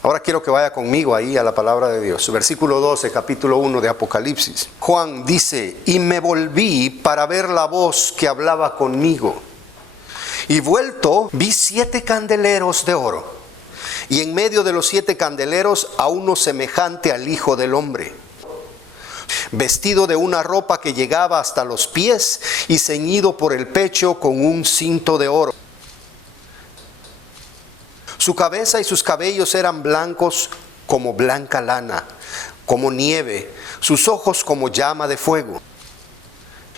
Ahora quiero que vaya conmigo ahí a la palabra de Dios. Versículo 12, capítulo 1 de Apocalipsis. Juan dice: y me volví para ver la voz que hablaba conmigo. Y vuelto, vi 7 candeleros de oro. Y en medio de los 7 candeleros a uno semejante al Hijo del Hombre, vestido de una ropa que llegaba hasta los pies y ceñido por el pecho con un cinto de oro. Su cabeza y sus cabellos eran blancos como blanca lana, como nieve, sus ojos como llama de fuego,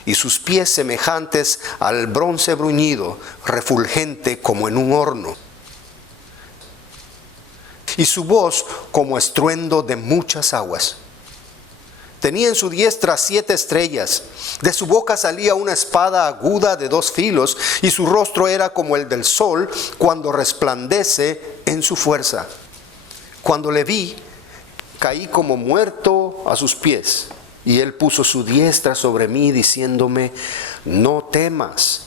y sus pies semejantes al bronce bruñido, refulgente como en un horno, y su voz como estruendo de muchas aguas. Tenía en su diestra 7 estrellas, de su boca salía una espada aguda de 2 filos, y su rostro era como el del sol cuando resplandece en su fuerza. Cuando le vi, caí como muerto a sus pies, y él puso su diestra sobre mí, diciéndome: no temas,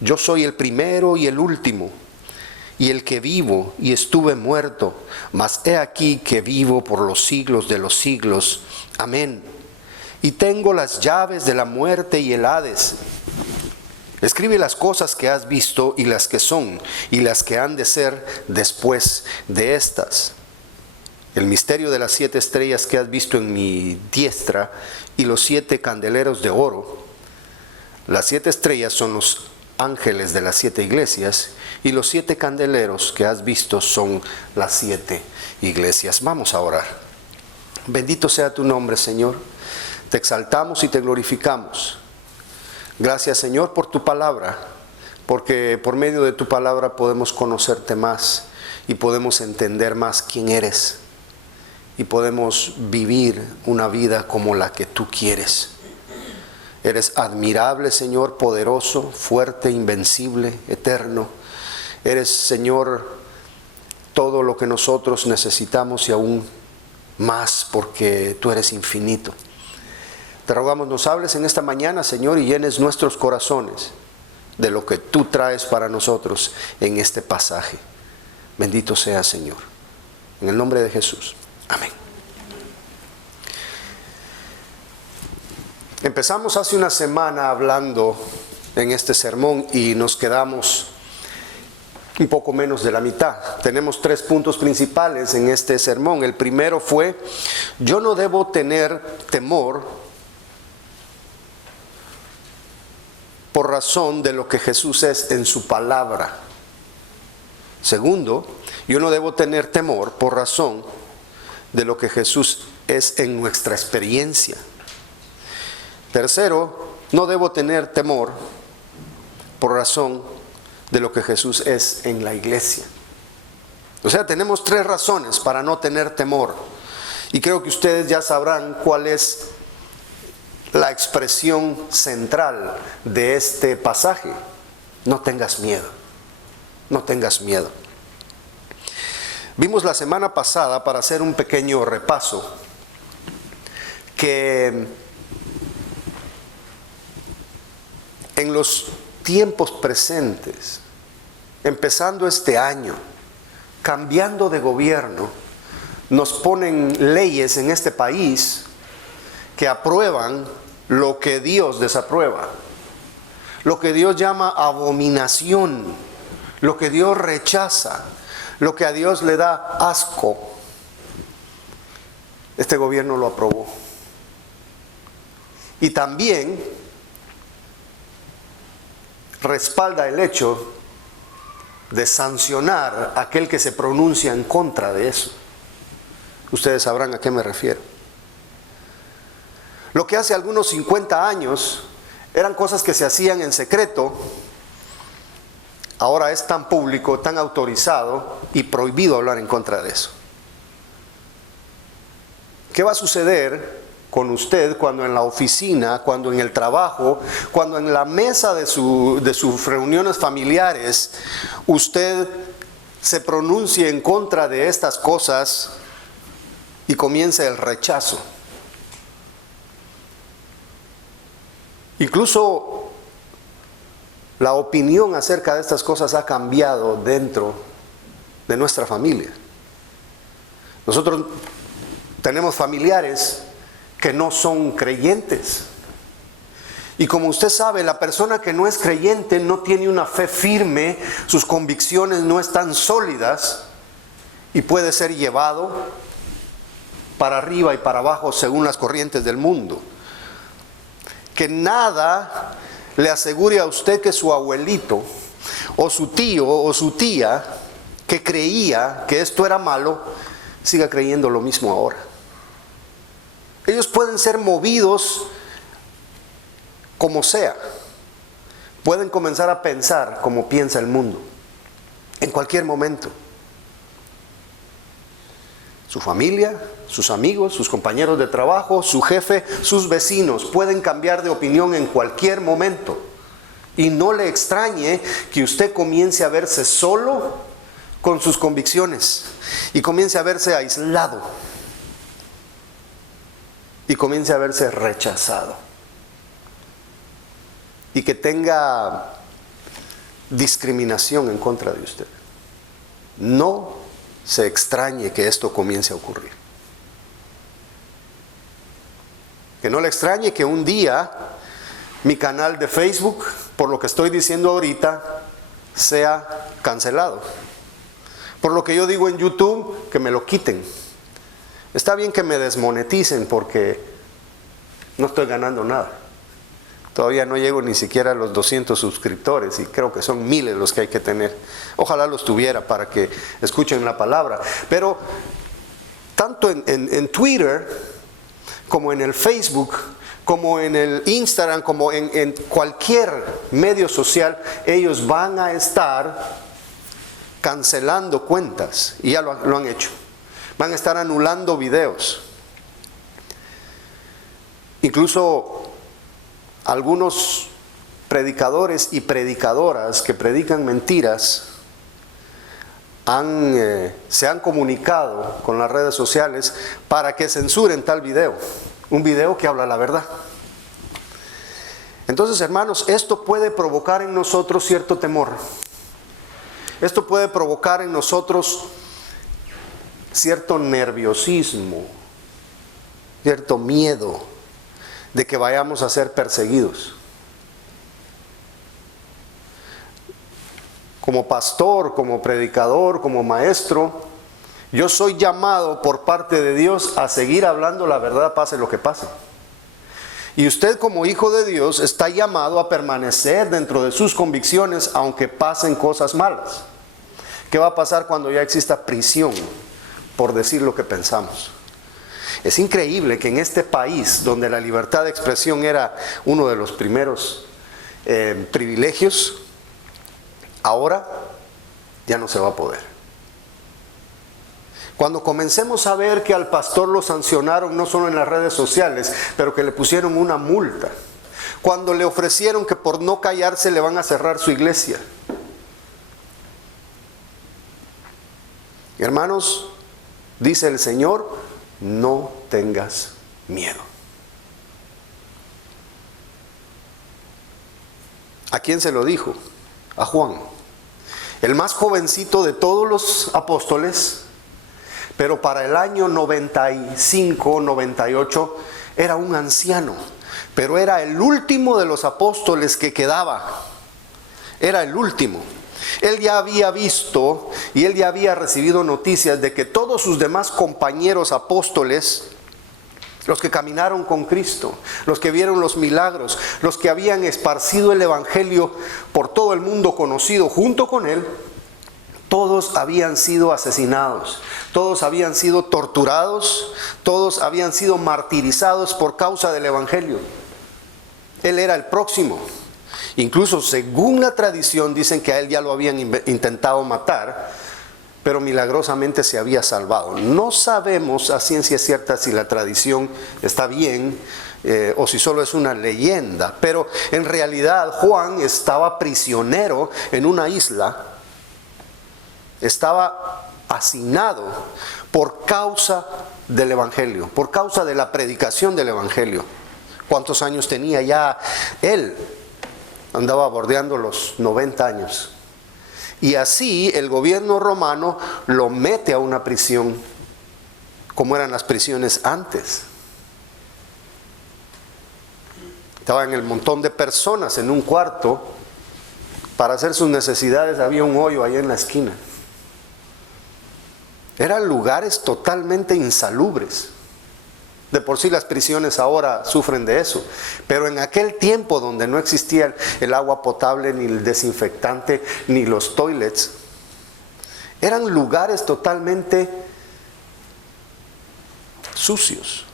yo soy el primero y el último, y el que vivo y estuve muerto, mas he aquí que vivo por los siglos de los siglos. Amén. Y tengo las llaves de la muerte y el Hades. Escribe las cosas que has visto y las que son y las que han de ser después de estas. El misterio de las 7 estrellas que has visto en mi diestra y los 7 candeleros de oro. Las 7 estrellas son los ángeles de las 7 iglesias, y los 7 candeleros que has visto son las 7 iglesias. Vamos a orar. Bendito sea tu nombre, Señor. Te exaltamos y te glorificamos. Gracias, Señor, por tu palabra, porque por medio de tu palabra podemos conocerte más y podemos entender más quién eres, y podemos vivir una vida como la que tú quieres. Eres admirable, Señor, poderoso, fuerte, invencible, eterno. Eres, Señor, todo lo que nosotros necesitamos y aún más, porque tú eres infinito. Te rogamos nos hables en esta mañana, Señor, y llenes nuestros corazones de lo que tú traes para nosotros en este pasaje. Bendito sea, Señor. En el nombre de Jesús. Amén. Empezamos hace una semana hablando en este sermón y nos quedamos un poco menos de la mitad. Tenemos 3 puntos principales en este sermón. El primero fue: yo no debo tener temor por razón de lo que Jesús es en su palabra. Segundo, yo no debo tener temor por razón de lo que Jesús es en nuestra experiencia. Tercero, no debo tener temor por razón de lo que Jesús es en la iglesia. O sea, tenemos 3 razones para no tener temor. Y creo que ustedes ya sabrán cuál es la expresión central de este pasaje. No tengas miedo. No tengas miedo. Vimos la semana pasada, para hacer un pequeño repaso, que en los tiempos presentes, empezando este año, cambiando de gobierno, nos ponen leyes en este país que aprueban lo que Dios desaprueba, lo que Dios llama abominación, lo que Dios rechaza, lo que a Dios le da asco. Este gobierno lo aprobó. Y también respalda el hecho de sancionar a aquel que se pronuncia en contra de eso. Ustedes sabrán a qué me refiero. Lo que hace algunos 50 años eran cosas que se hacían en secreto, ahora es tan público, tan autorizado y prohibido hablar en contra de eso. ¿Qué va a suceder con usted cuando en la oficina, cuando en el trabajo, cuando en la mesa de sus reuniones familiares, usted se pronuncie en contra de estas cosas y comience el rechazo? Incluso la opinión acerca de estas cosas ha cambiado dentro de nuestra familia. Nosotros tenemos familiares que no son creyentes. Y como usted sabe, la persona que no es creyente no tiene una fe firme, sus convicciones no están sólidas y puede ser llevado para arriba y para abajo según las corrientes del mundo. Que nada le asegure a usted que su abuelito o su tío o su tía que creía que esto era malo, siga creyendo lo mismo ahora. Ellos pueden ser movidos como sea. Pueden comenzar a pensar como piensa el mundo en cualquier momento. Su familia, sus amigos, sus compañeros de trabajo, su jefe, sus vecinos pueden cambiar de opinión en cualquier momento. Y no le extrañe que usted comience a verse solo con sus convicciones y comience a verse aislado y comience a verse rechazado y que tenga discriminación en contra de usted. No se extrañe que esto comience a ocurrir. Que no le extrañe que un día mi canal de Facebook, por lo que estoy diciendo ahorita, sea cancelado. Por lo que yo digo en YouTube, que me lo quiten. Está bien que me desmoneticen porque no estoy ganando nada. Todavía no llego ni siquiera a los 200 suscriptores y creo que son miles los que hay que tener. Ojalá los tuviera para que escuchen la palabra. Pero tanto en Twitter como en el Facebook, como en el Instagram, como en cualquier medio social, ellos van a estar cancelando cuentas, y ya lo han hecho. Van a estar anulando videos. Incluso algunos predicadores y predicadoras que predican mentiras se han comunicado con las redes sociales para que censuren tal video, un video que habla la verdad. Entonces, hermanos, esto puede provocar en nosotros cierto temor. Esto puede provocar en nosotros cierto nerviosismo, cierto miedo de que vayamos a ser perseguidos. Como pastor, como predicador, como maestro, yo soy llamado por parte de Dios a seguir hablando la verdad, pase lo que pase. Y usted como hijo de Dios está llamado a permanecer dentro de sus convicciones aunque pasen cosas malas. ¿Qué va a pasar cuando ya exista prisión por decir lo que pensamos? Es increíble que en este país donde la libertad de expresión era uno de los primeros privilegios, ahora ya no se va a poder. Cuando comencemos a ver que al pastor lo sancionaron no solo en las redes sociales, pero que le pusieron una multa. Cuando le ofrecieron que por no callarse le van a cerrar su iglesia. Hermanos, dice el Señor, no tengas miedo. ¿A quién se lo dijo? A Juan, el más jovencito de todos los apóstoles, pero para el año 95, 98 era un anciano, pero era el último de los apóstoles que quedaba. Era el último. Él ya había visto y él ya había recibido noticias de que todos sus demás compañeros apóstoles, los que caminaron con Cristo, los que vieron los milagros, los que habían esparcido el evangelio por todo el mundo conocido junto con él, todos habían sido asesinados, todos habían sido torturados, todos habían sido martirizados por causa del evangelio. Él era el próximo. Incluso según la tradición dicen que a él ya lo habían intentado matar, pero milagrosamente se había salvado. No sabemos a ciencia cierta si la tradición está bien o si solo es una leyenda, pero en realidad Juan estaba prisionero en una isla, estaba hacinado por causa del evangelio, por causa de la predicación del evangelio. ¿Cuántos años tenía ya él? Andaba bordeando los 90 años. Y así el gobierno romano lo mete a una prisión como eran las prisiones antes. Estaban el montón de personas en un cuarto. Para hacer sus necesidades había un hoyo ahí en la esquina. Eran lugares totalmente insalubres. De por sí las prisiones ahora sufren de eso. Pero en aquel tiempo donde no existía el agua potable, ni el desinfectante, ni los toilets, eran lugares totalmente sucios,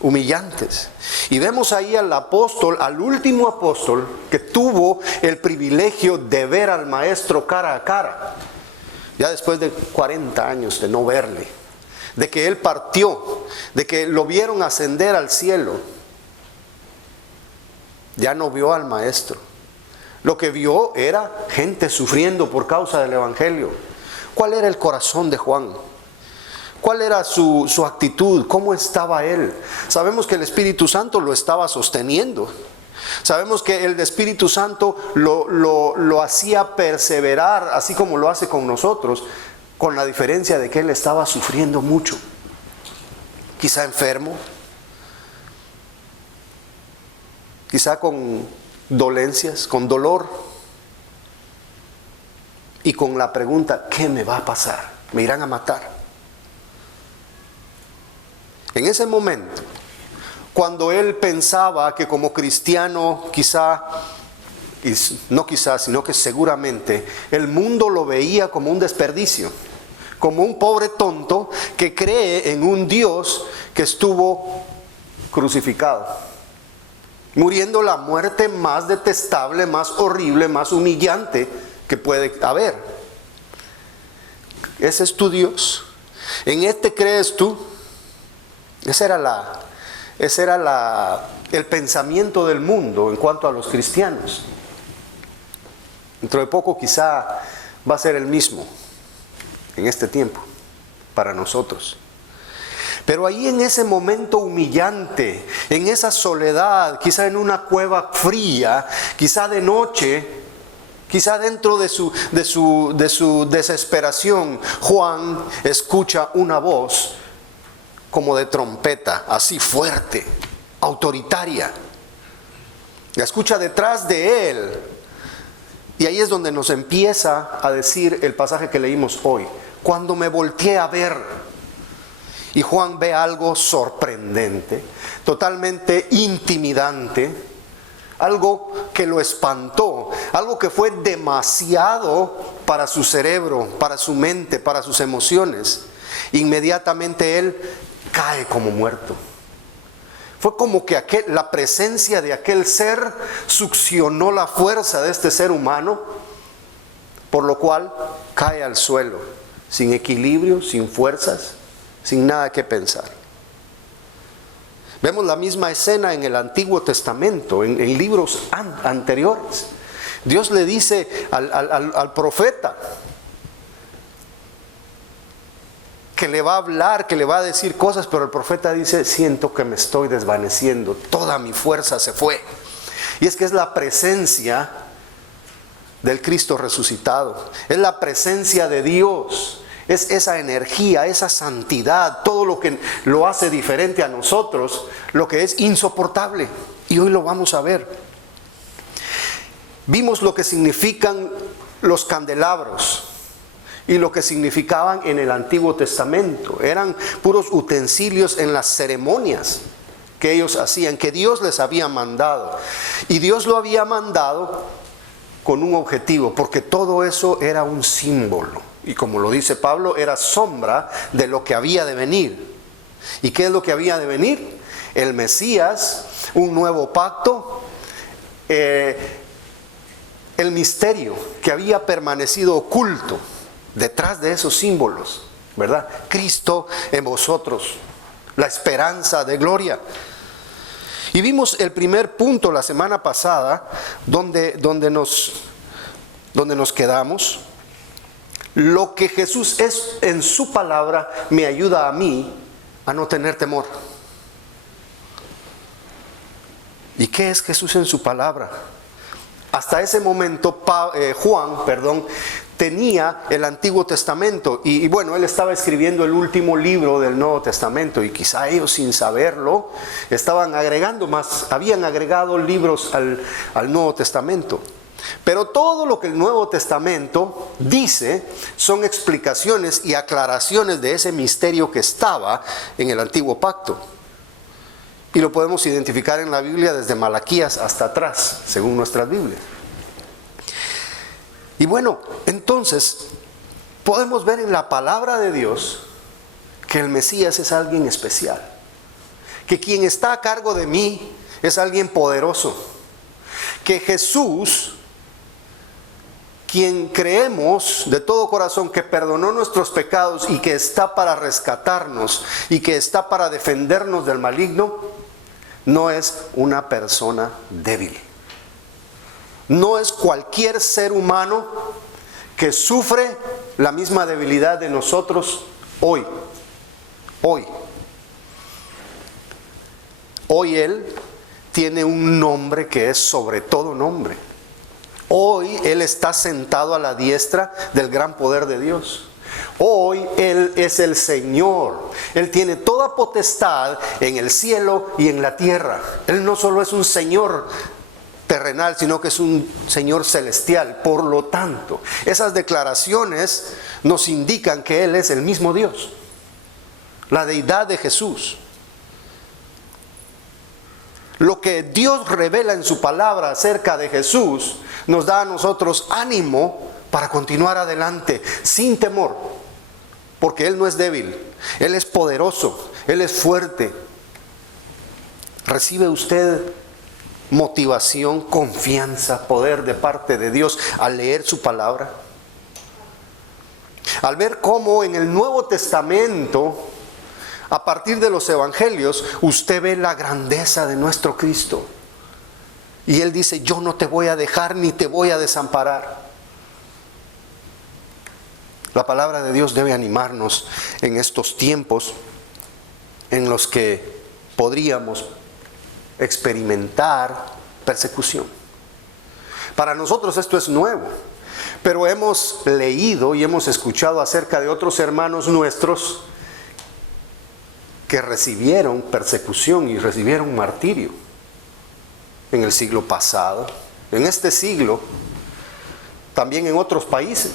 humillantes. Y vemos ahí al apóstol, al último apóstol, que tuvo el privilegio de ver al maestro cara a cara. Ya después de 40 años de no verle, de que él partió, de que lo vieron ascender al cielo, ya no vio al maestro. Lo que vio era gente sufriendo por causa del evangelio. ¿Cuál era el corazón de Juan? ¿Cuál era su actitud? ¿Cómo estaba él? Sabemos que el Espíritu Santo lo estaba sosteniendo. Sabemos que el Espíritu Santo lo hacía perseverar, así como lo hace con nosotros, con la diferencia de que él estaba sufriendo mucho. Quizá enfermo, quizá con dolencias, con dolor, y con la pregunta, ¿qué me va a pasar? ¿Me irán a matar? En ese momento, cuando él pensaba que como cristiano quizá, y no quizá, sino que seguramente, el mundo lo veía como un desperdicio, como un pobre tonto que cree en un Dios que estuvo crucificado, muriendo la muerte más detestable, más horrible, más humillante que puede haber. Ese es tu Dios. ¿En este crees tú? Ese era el pensamiento del mundo en cuanto a los cristianos. Dentro de poco quizá va a ser el mismo en este tiempo para nosotros. Pero ahí en ese momento humillante, en esa soledad, quizá en una cueva fría, quizá de noche, quizá dentro de su desesperación, Juan escucha una voz como de trompeta, así fuerte, autoritaria. La escucha detrás de él. Y ahí es donde nos empieza a decir el pasaje que leímos hoy. Cuando me volteé a ver, y Juan ve algo sorprendente, totalmente intimidante, algo que lo espantó, algo que fue demasiado para su cerebro, para su mente, para sus emociones. Inmediatamente él cae como muerto. Fue como que la presencia de aquel ser succionó la fuerza de este ser humano, por lo cual cae al suelo, sin equilibrio, sin fuerzas, sin nada que pensar. Vemos la misma escena en el Antiguo Testamento, en libros anteriores. Dios le dice al profeta que le va a hablar, que le va a decir cosas, pero el profeta dice, siento que me estoy desvaneciendo, toda mi fuerza se fue. Y es que es la presencia del Cristo resucitado, es la presencia de Dios, es esa energía, esa santidad, todo lo que lo hace diferente a nosotros, lo que es insoportable. Y hoy lo vamos a ver. Vimos lo que significan los candelabros y lo que significaban en el Antiguo Testamento. Eran puros utensilios en las ceremonias que ellos hacían, que Dios les había mandado. Y Dios lo había mandado con un objetivo, porque todo eso era un símbolo. Y como lo dice Pablo, era sombra de lo que había de venir. ¿Y qué es lo que había de venir? El Mesías, un nuevo pacto, el misterio que había permanecido oculto detrás de esos símbolos, ¿verdad? Cristo en vosotros, la esperanza de gloria. Y vimos el primer punto la semana pasada, donde nos quedamos. Lo que Jesús es en su palabra me ayuda a mí a no tener temor. ¿Y qué es Jesús en su palabra? Hasta ese momento Juan tenía el Antiguo Testamento y bueno, él estaba escribiendo el último libro del Nuevo Testamento y quizá ellos sin saberlo estaban agregando más, habían agregado libros al Nuevo Testamento. Pero todo lo que el Nuevo Testamento dice son explicaciones y aclaraciones de ese misterio que estaba en el Antiguo Pacto. Y lo podemos identificar en la Biblia desde Malaquías hasta atrás, según nuestras Biblias. Y bueno, entonces podemos ver en la palabra de Dios que el Mesías es alguien especial, que quien está a cargo de mí es alguien poderoso, que Jesús, quien creemos de todo corazón que perdonó nuestros pecados y que está para rescatarnos y que está para defendernos del maligno, no es una persona débil. No es cualquier ser humano que sufre la misma debilidad de nosotros hoy. Hoy Él tiene un nombre que es sobre todo nombre. Hoy Él está sentado a la diestra del gran poder de Dios. Hoy Él es el Señor. Él tiene toda potestad en el cielo y en la tierra. Él no solo es un Señor terrenal, sino que es un Señor celestial. Por lo tanto, esas declaraciones nos indican que Él es el mismo Dios, la deidad de Jesús. Lo que Dios revela en su palabra acerca de Jesús nos da a nosotros ánimo para continuar adelante sin temor, porque Él no es débil, Él es poderoso, Él es fuerte. ¿Recibe usted motivación, confianza, poder de parte de Dios al leer su palabra? Al ver cómo en el Nuevo Testamento, a partir de los evangelios, usted ve la grandeza de nuestro Cristo. Y Él dice, yo no te voy a dejar ni te voy a desamparar. La palabra de Dios debe animarnos en estos tiempos en los que podríamos experimentar persecución. Para nosotros esto es nuevo, pero hemos leído y hemos escuchado acerca de otros hermanos nuestros que recibieron persecución y recibieron martirio en el siglo pasado, en este siglo, también en otros países.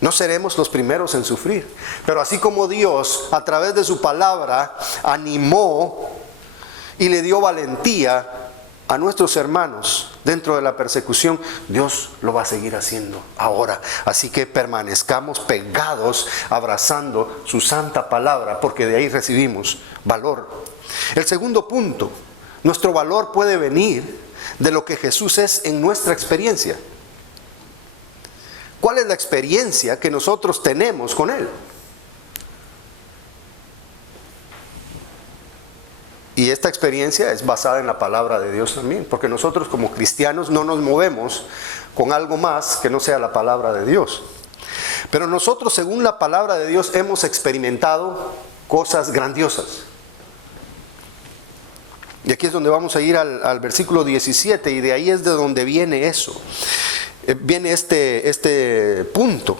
No seremos los primeros en sufrir, pero así como Dios a través de su palabra animó y le dio valentía a nuestros hermanos dentro de la persecución, Dios lo va a seguir haciendo ahora. Así que permanezcamos pegados, abrazando su santa palabra, porque de ahí recibimos valor. El segundo punto, nuestro valor puede venir de lo que Jesús es en nuestra experiencia. ¿Cuál es la experiencia que nosotros tenemos con Él? Y esta experiencia es basada en la palabra de Dios también, porque nosotros como cristianos no nos movemos con algo más que no sea la palabra de Dios. Pero nosotros, según la palabra de Dios, hemos experimentado cosas grandiosas. Y aquí es donde vamos a ir al versículo 17, y de ahí es de donde viene eso. Viene este punto.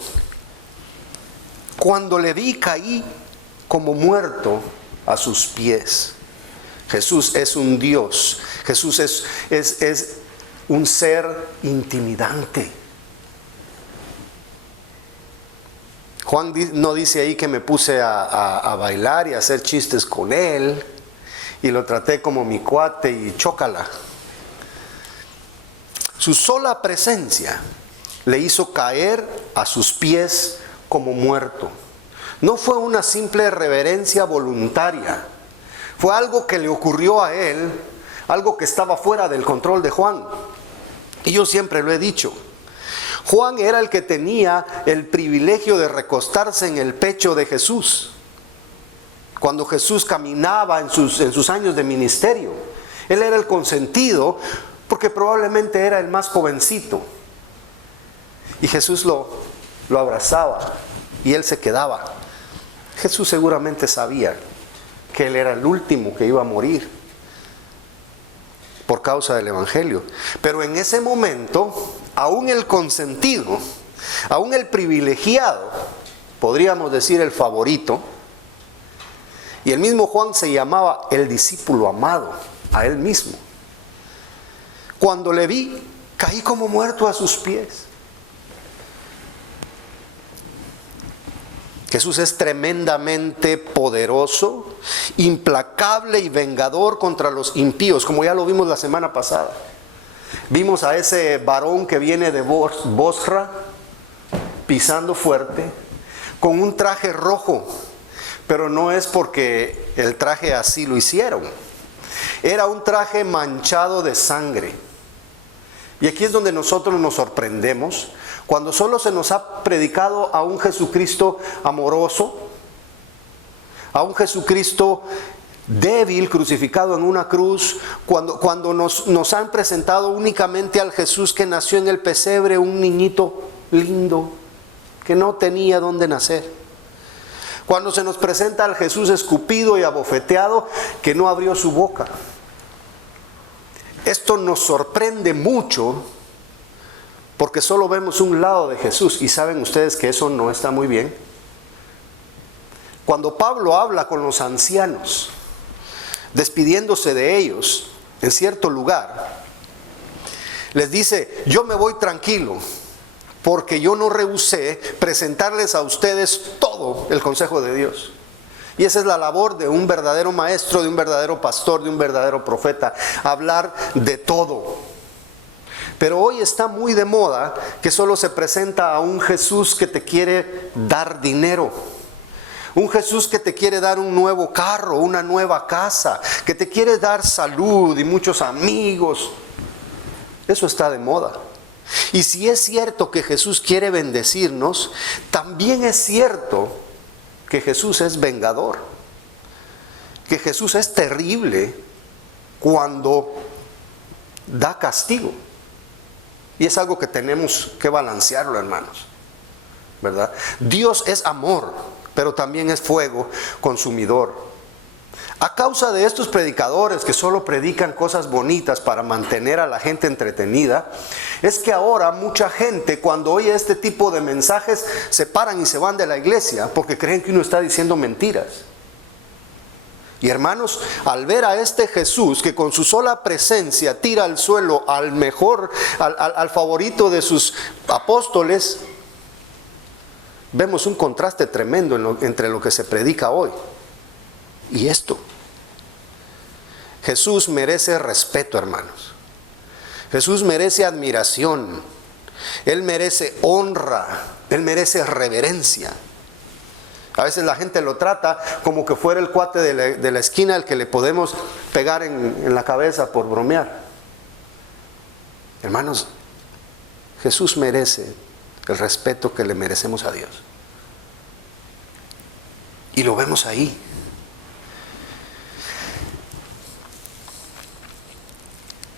Cuando le vi, caí como muerto a sus pies. Jesús es un Dios. Jesús es un ser intimidante. Juan no dice ahí que me puse a bailar y a hacer chistes con Él y lo traté como mi cuate y chócala. Su sola presencia le hizo caer a sus pies como muerto. No fue una simple reverencia voluntaria. Fue algo que le ocurrió a Él, algo que estaba fuera del control de Juan. Y yo siempre lo he dicho. Juan era el que tenía el privilegio de recostarse en el pecho de Jesús cuando Jesús caminaba en sus años de ministerio. Él era el consentido porque probablemente era el más jovencito. Y Jesús lo abrazaba y él se quedaba. Jesús seguramente sabía que él era el último que iba a morir por causa del Evangelio. Pero en ese momento aún el consentido, aún el privilegiado, podríamos decir el favorito, y el mismo Juan se llamaba el discípulo amado a él mismo. Cuando le vi, caí como muerto a sus pies. Jesús es tremendamente poderoso, implacable y vengador contra los impíos, como ya lo vimos la semana pasada. Vimos a ese varón que viene de Bosra, pisando fuerte, con un traje rojo, pero no es porque el traje así lo hicieron. Era un traje manchado de sangre. Y aquí es donde nosotros nos sorprendemos, cuando solo se nos ha predicado a un Jesucristo amoroso, a un Jesucristo débil, crucificado en una cruz, cuando nos han presentado únicamente al Jesús que nació en el pesebre, un niñito lindo, que no tenía dónde nacer. Cuando se nos presenta al Jesús escupido y abofeteado, que no abrió su boca. Esto nos sorprende mucho, porque solo vemos un lado de Jesús, y saben ustedes que eso no está muy bien. Cuando Pablo habla con los ancianos, despidiéndose de ellos en cierto lugar, les dice: yo me voy tranquilo, porque yo no rehusé presentarles a ustedes todo el consejo de Dios. Y esa es la labor de un verdadero maestro, de un verdadero pastor, de un verdadero profeta, hablar de todo. Pero hoy está muy de moda que solo se presenta a un Jesús que te quiere dar dinero, un Jesús que te quiere dar un nuevo carro, una nueva casa, que te quiere dar salud y muchos amigos. Eso está de moda. Y si es cierto que Jesús quiere bendecirnos, también es cierto que Jesús es vengador, que Jesús es terrible cuando da castigo. Y es algo que tenemos que balancearlo, hermanos, ¿verdad? Dios es amor, pero también es fuego consumidor. A causa de estos predicadores que solo predican cosas bonitas para mantener a la gente entretenida, es que ahora mucha gente, cuando oye este tipo de mensajes, se paran y se van de la iglesia porque creen que uno está diciendo mentiras. Y hermanos, al ver a este Jesús que con su sola presencia tira al suelo al mejor, al favorito de sus apóstoles, vemos un contraste tremendo entre lo que se predica hoy y esto. Jesús merece respeto, hermanos. Jesús merece admiración. Él merece honra. Él merece reverencia. A veces la gente lo trata como que fuera el cuate de la esquina al que le podemos pegar en la cabeza por bromear. Hermanos, Jesús merece el respeto que le merecemos a Dios. Y lo vemos ahí.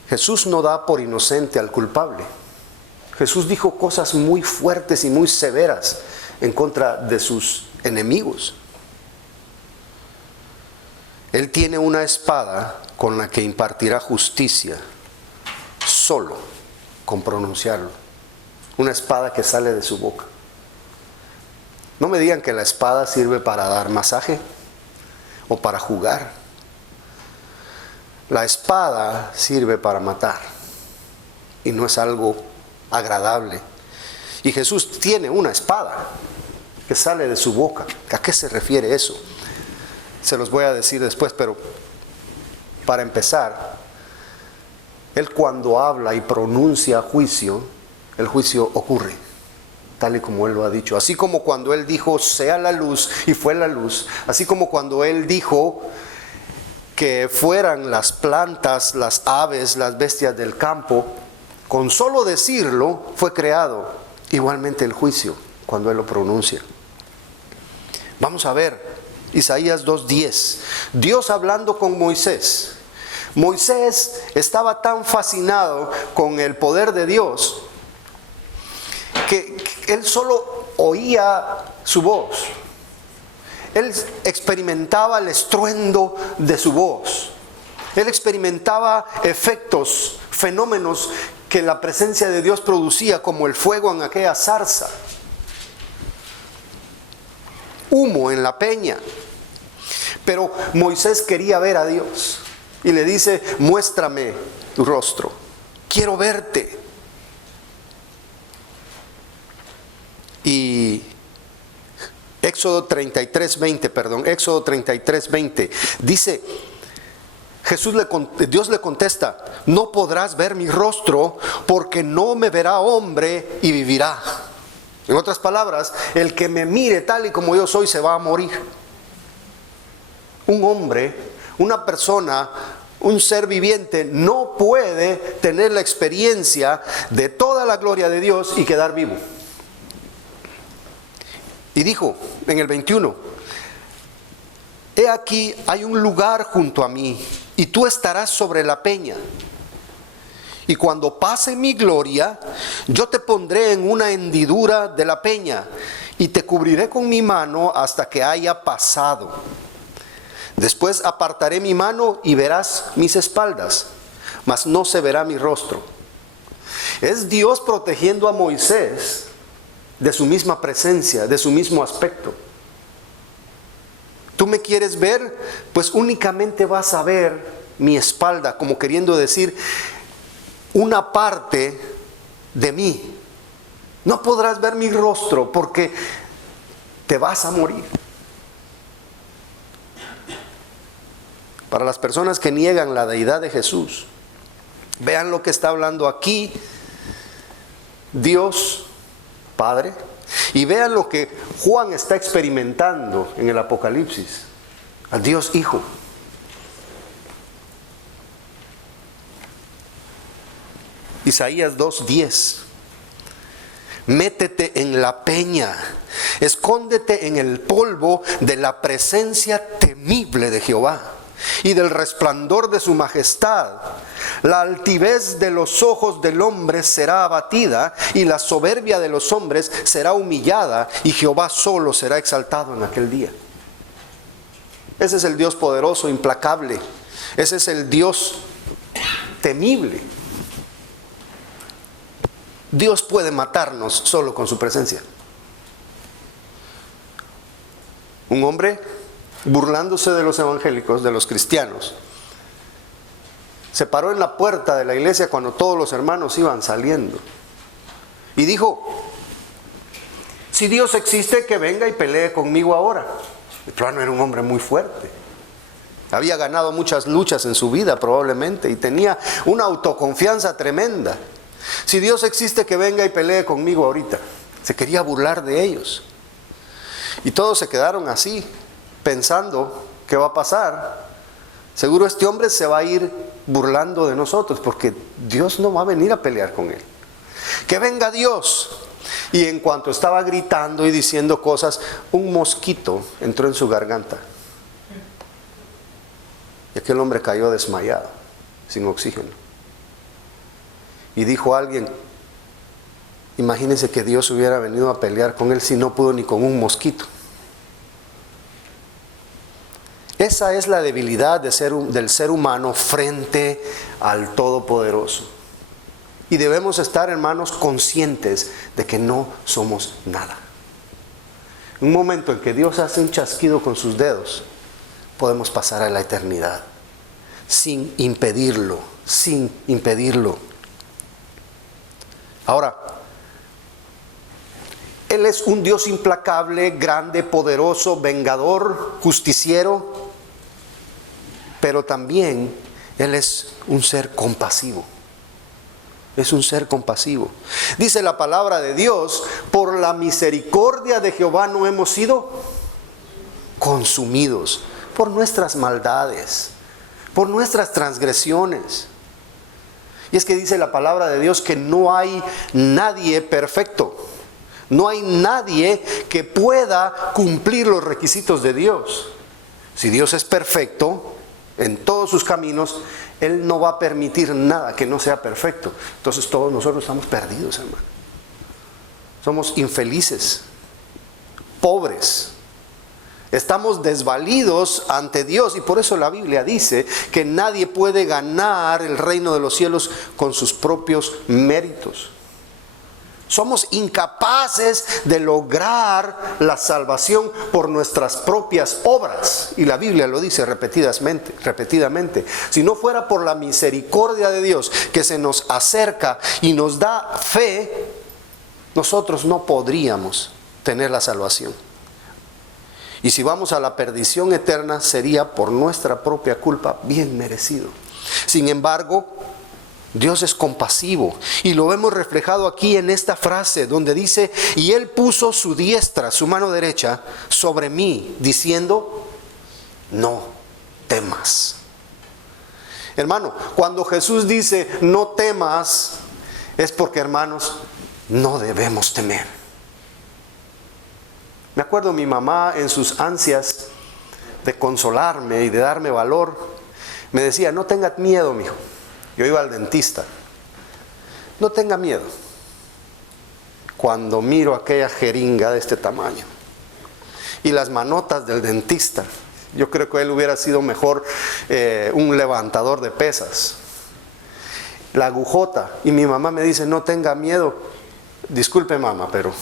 Jesús no da por inocente al culpable. Jesús dijo cosas muy fuertes y muy severas en contra de sus enemigos. Él tiene una espada con la que impartirá justicia solo con pronunciarlo. Una espada que sale de su boca. No me digan que la espada sirve para dar masaje o para jugar. La espada sirve para matar y no es algo agradable. Y Jesús tiene una espada que sale de su boca. ¿A qué se refiere eso? Se los voy a decir después, pero para empezar, Él cuando habla y pronuncia juicio, el juicio ocurre, tal y como Él lo ha dicho. Así como cuando Él dijo, sea la luz, y fue la luz. Así como cuando Él dijo que fueran las plantas, las aves, las bestias del campo, con solo decirlo fue creado. Igualmente el juicio, cuando Él lo pronuncia. Vamos a ver Isaías 2:10. Dios hablando con Moisés. Moisés estaba tan fascinado con el poder de Dios que él solo oía su voz. Él experimentaba el estruendo de su voz. Él experimentaba efectos, fenómenos que la presencia de Dios producía como el fuego en aquella zarza, humo en la peña. Pero Moisés quería ver a Dios y le dice: muéstrame tu rostro, quiero verte. Y Éxodo 33:20 dice, Dios le contesta: no podrás ver mi rostro, porque no me verá hombre y vivirá. En otras palabras, el que me mire tal y como yo soy se va a morir. Un hombre, una persona, un ser viviente no puede tener la experiencia de toda la gloria de Dios y quedar vivo. Y dijo en el 21: he aquí, hay un lugar junto a mí, y tú estarás sobre la peña. Y cuando pase mi gloria, yo te pondré en una hendidura de la peña, y te cubriré con mi mano hasta que haya pasado. Después apartaré mi mano y verás mis espaldas, mas no se verá mi rostro. Es Dios protegiendo a Moisés de su misma presencia, de su mismo aspecto. ¿Tú me quieres ver? Pues únicamente vas a ver mi espalda, como queriendo decir una parte de mí. No podrás ver mi rostro porque te vas a morir. Para las personas que niegan la deidad de Jesús, vean lo que está hablando aquí Dios Padre, y vean lo que Juan está experimentando en el Apocalipsis, al Dios Hijo. Isaías 2:10: métete en la peña, escóndete en el polvo de la presencia temible de Jehová y del resplandor de su majestad. La altivez de los ojos del hombre será abatida, y la soberbia de los hombres será humillada, y Jehová solo será exaltado en aquel día. Ese es el Dios poderoso, implacable. Ese es el Dios temible. Dios puede matarnos solo con su presencia. Un hombre, burlándose de los evangélicos, de los cristianos, se paró en la puerta de la iglesia cuando todos los hermanos iban saliendo y dijo: si Dios existe, que venga y pelee conmigo ahora. El plano era un hombre muy fuerte, había ganado muchas luchas en su vida probablemente, y tenía una autoconfianza tremenda. Si Dios existe, que venga y pelee conmigo ahorita. Se quería burlar de ellos, y todos se quedaron así pensando: ¿qué va a pasar? Seguro este hombre se va a ir burlando de nosotros, porque Dios no va a venir a pelear con él. Que venga Dios. Y en cuanto estaba gritando y diciendo cosas, un mosquito entró en su garganta, y aquel hombre cayó desmayado, sin oxígeno. Y dijo alguien: imagínense que Dios hubiera venido a pelear con él, si no pudo ni con un mosquito. Esa es la debilidad del ser humano frente al Todopoderoso. Y debemos estar, hermanos, conscientes de que no somos nada. En un momento en que Dios hace un chasquido con sus dedos, podemos pasar a la eternidad sin impedirlo, sin impedirlo. Ahora, Él es un Dios implacable, grande, poderoso, vengador, justiciero, pero también Él es un ser compasivo. Es un ser compasivo. Dice la palabra de Dios: por la misericordia de Jehová no hemos sido consumidos por nuestras maldades, por nuestras transgresiones. Y es que dice la palabra de Dios que no hay nadie perfecto. No hay nadie que pueda cumplir los requisitos de Dios. Si Dios es perfecto en todos sus caminos, Él no va a permitir nada que no sea perfecto. Entonces todos nosotros estamos perdidos, hermano. Somos infelices, pobres. Estamos desvalidos ante Dios y por eso la Biblia dice que nadie puede ganar el reino de los cielos con sus propios méritos. Somos incapaces de lograr la salvación por nuestras propias obras. Y la Biblia lo dice repetidamente. Si no fuera por la misericordia de Dios que se nos acerca y nos da fe, nosotros no podríamos tener la salvación. Y si vamos a la perdición eterna, sería por nuestra propia culpa, bien merecido. Sin embargo, Dios es compasivo y lo vemos reflejado aquí en esta frase donde dice: y Él puso su diestra, su mano derecha, sobre mí, diciendo: no temas. Hermano, cuando Jesús dice no temas, es porque, hermanos, no debemos temer. Me acuerdo mi mamá, en sus ansias de consolarme y de darme valor, me decía: no tenga miedo, mijo. Yo iba al dentista. No tenga miedo. Cuando miro aquella jeringa de este tamaño y las manotas del dentista, yo creo que él hubiera sido mejor un levantador de pesas. La agujota, y mi mamá me dice: no tenga miedo. Disculpe, mamá, pero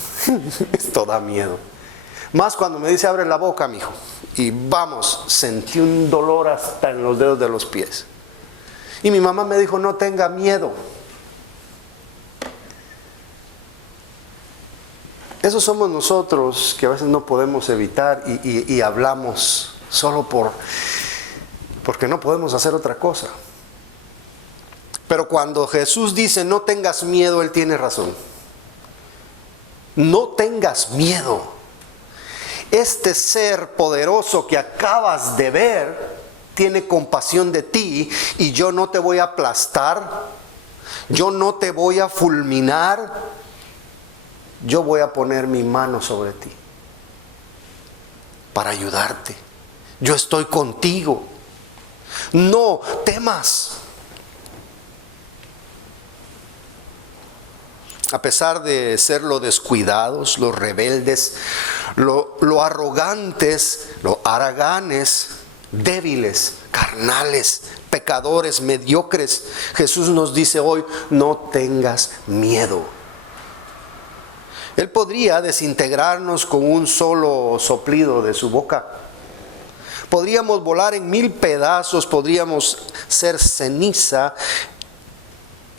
esto da miedo. Más cuando me dice: abre la boca, mijo. Y vamos, sentí un dolor hasta en los dedos de los pies. Y mi mamá me dijo: no tenga miedo. Esos somos nosotros que a veces no podemos evitar y hablamos solo porque no podemos hacer otra cosa. Pero cuando Jesús dice no tengas miedo, Él tiene razón. No tengas miedo. Este ser poderoso que acabas de ver tiene compasión de ti y yo no te voy a aplastar, yo no te voy a fulminar, yo voy a poner mi mano sobre ti para ayudarte. Yo estoy contigo. No temas. A pesar de ser lo descuidados, los rebeldes, lo arrogantes, lo haraganes, débiles, carnales, pecadores, mediocres, Jesús nos dice hoy: no tengas miedo. Él podría desintegrarnos con un solo soplido de su boca. Podríamos volar en 1000 pedazos, podríamos ser ceniza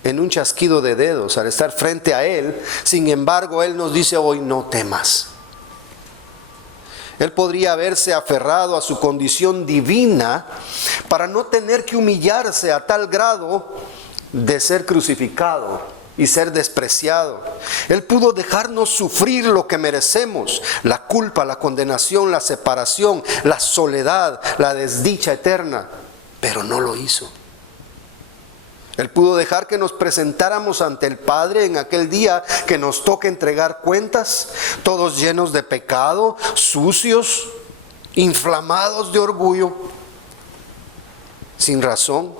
en un chasquido de dedos al estar frente a Él. Sin embargo, Él nos dice hoy: no temas. Él podría haberse aferrado a su condición divina para no tener que humillarse a tal grado de ser crucificado y ser despreciado. Él pudo dejarnos sufrir lo que merecemos: la culpa, la condenación, la separación, la soledad, la desdicha eterna, pero no lo hizo. Él pudo dejar que nos presentáramos ante el Padre en aquel día que nos toque entregar cuentas, todos llenos de pecado, sucios, inflamados de orgullo, sin razón,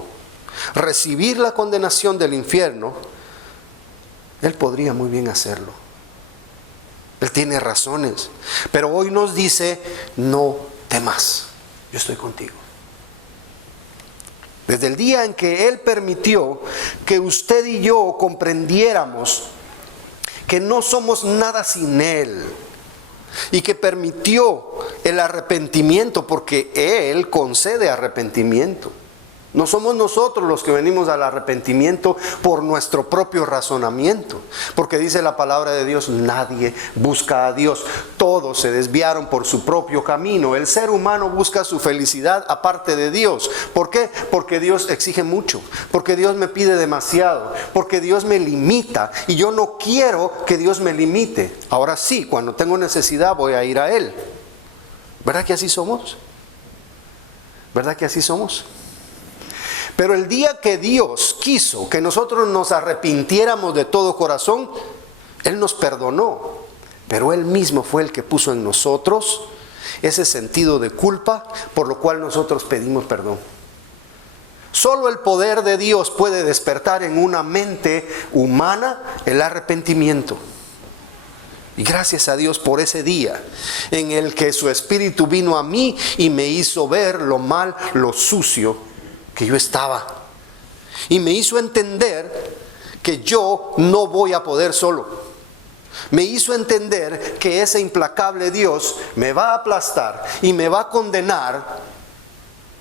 recibir la condenación del infierno. Él podría muy bien hacerlo. Él tiene razones, pero hoy nos dice: no temas, yo estoy contigo. Desde el día en que Él permitió que usted y yo comprendiéramos que no somos nada sin Él, y que permitió el arrepentimiento, porque Él concede arrepentimiento. No somos nosotros los que venimos al arrepentimiento por nuestro propio razonamiento, porque dice la palabra de Dios: nadie busca a Dios, todos se desviaron por su propio camino. El ser humano busca su felicidad aparte de Dios. ¿Por qué? Porque Dios exige mucho, porque Dios me pide demasiado, porque Dios me limita y yo no quiero que Dios me limite. Ahora sí, cuando tengo necesidad voy a ir a Él. ¿Verdad que así somos? ¿Verdad que así somos? Pero el día que Dios quiso que nosotros nos arrepintiéramos de todo corazón, Él nos perdonó. Pero Él mismo fue el que puso en nosotros ese sentido de culpa, por lo cual nosotros pedimos perdón. Solo el poder de Dios puede despertar en una mente humana el arrepentimiento. Y gracias a Dios por ese día en el que su Espíritu vino a mí y me hizo ver lo mal, lo sucio que yo estaba. Y me hizo entender que yo no voy a poder solo. Me hizo entender que ese implacable Dios me va a aplastar y me va a condenar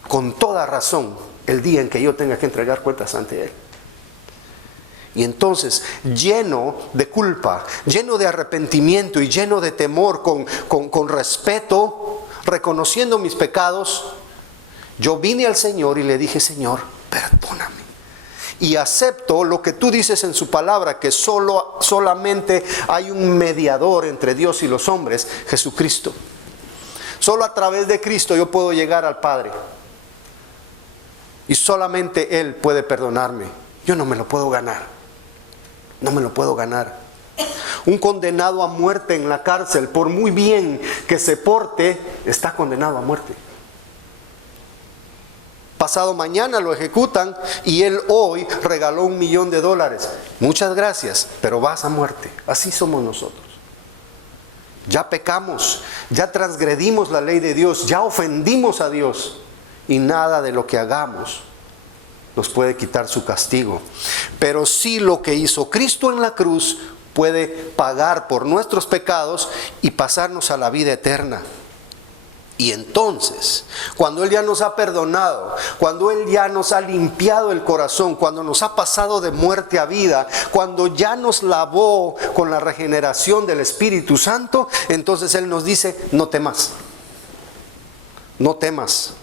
con toda razón el día en que yo tenga que entregar cuentas ante Él. Y entonces, lleno de culpa, lleno de arrepentimiento y lleno de temor, con respeto, reconociendo mis pecados, yo vine al Señor y le dije: Señor, perdóname. Y acepto lo que tú dices en su palabra, que solamente hay un mediador entre Dios y los hombres, Jesucristo. Solo a través de Cristo yo puedo llegar al Padre. Y solamente Él puede perdonarme. Yo no me lo puedo ganar. No me lo puedo ganar. Un condenado a muerte en la cárcel, por muy bien que se porte, está condenado a muerte. Pasado mañana lo ejecutan y él hoy regaló $1 millón. Muchas gracias, pero vas a muerte. Así somos nosotros. Ya pecamos, ya transgredimos la ley de Dios, ya ofendimos a Dios, y nada de lo que hagamos nos puede quitar su castigo. Pero sí, lo que hizo Cristo en la cruz puede pagar por nuestros pecados y pasarnos a la vida eterna. Y entonces, cuando Él ya nos ha perdonado, cuando Él ya nos ha limpiado el corazón, cuando nos ha pasado de muerte a vida, cuando ya nos lavó con la regeneración del Espíritu Santo, entonces Él nos dice: no temas, no temas.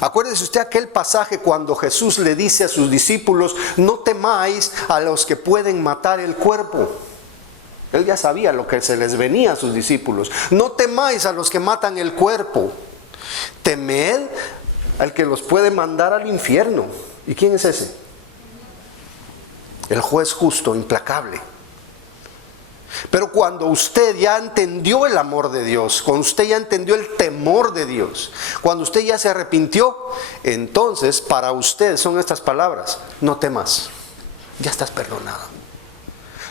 Acuérdese usted aquel pasaje cuando Jesús le dice a sus discípulos: no temáis a los que pueden matar el cuerpo. Él ya sabía lo que se les venía a sus discípulos. No temáis a los que matan el cuerpo. Temed al que los puede mandar al infierno. ¿Y quién es ese? El juez justo, implacable. Pero cuando usted ya entendió el amor de Dios, cuando usted ya entendió el temor de Dios, cuando usted ya se arrepintió, entonces para usted son estas palabras: no temas, ya estás perdonado.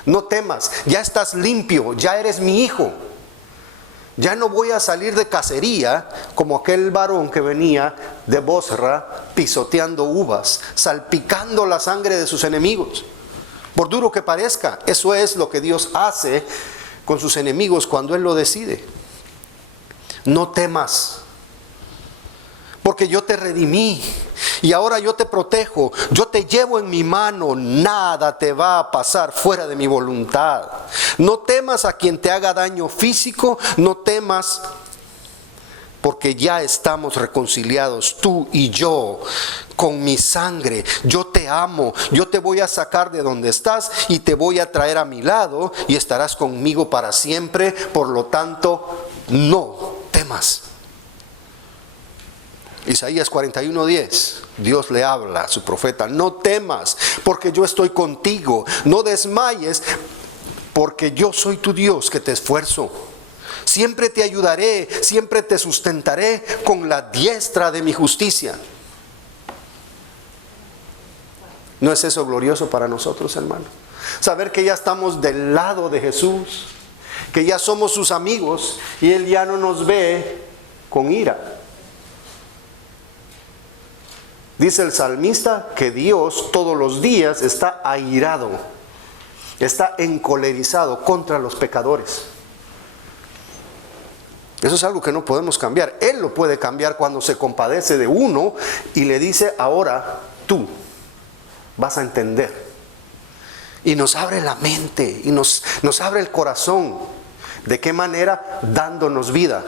No temas, ya estás limpio, ya eres mi hijo. Ya no voy a salir de cacería como aquel varón que venía de Bosra pisoteando uvas, salpicando la sangre de sus enemigos. Por duro que parezca, eso es lo que Dios hace con sus enemigos cuando Él lo decide. No temas, porque yo te redimí y ahora yo te protejo, yo te llevo en mi mano, nada te va a pasar fuera de mi voluntad. No temas a quien te haga daño físico, no temas, porque ya estamos reconciliados tú y yo con mi sangre. Yo te amo, yo te voy a sacar de donde estás y te voy a traer a mi lado y estarás conmigo para siempre. Por lo tanto, no temas. Isaías 41:10, Dios le habla a su profeta: no temas, porque yo estoy contigo. No desmayes, porque yo soy tu Dios que te esfuerzo. Siempre te ayudaré, siempre te sustentaré con la diestra de mi justicia. ¿No es eso glorioso para nosotros, hermano? Saber que ya estamos del lado de Jesús, que ya somos sus amigos y Él ya no nos ve con ira. Dice el salmista que Dios todos los días está airado, está encolerizado contra los pecadores. Eso es algo que no podemos cambiar. Él lo puede cambiar cuando se compadece de uno y le dice: ahora tú vas a entender. Y nos abre la mente y nos abre el corazón. ¿De qué manera? Dándonos vida.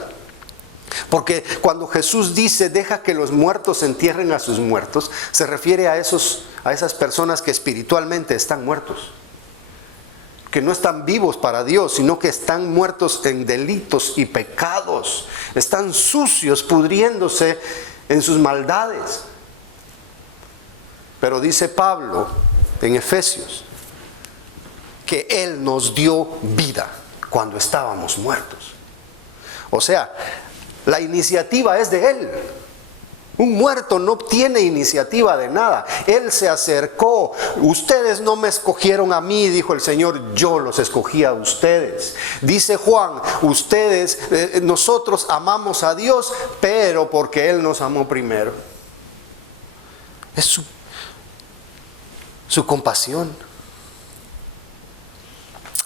Porque cuando Jesús dice: deja que los muertos entierren a sus muertos, se refiere a esas personas que espiritualmente están muertos, que no están vivos para Dios, sino que están muertos en delitos y pecados, están sucios, pudriéndose en sus maldades. Pero dice Pablo en Efesios que Él nos dio vida cuando estábamos muertos. O sea, la iniciativa es de Él. Un muerto no tiene iniciativa de nada. Él se acercó. Ustedes no me escogieron a mí, dijo el Señor, yo los escogí a ustedes. Dice Juan, nosotros amamos a Dios, pero porque Él nos amó primero. Es su compasión.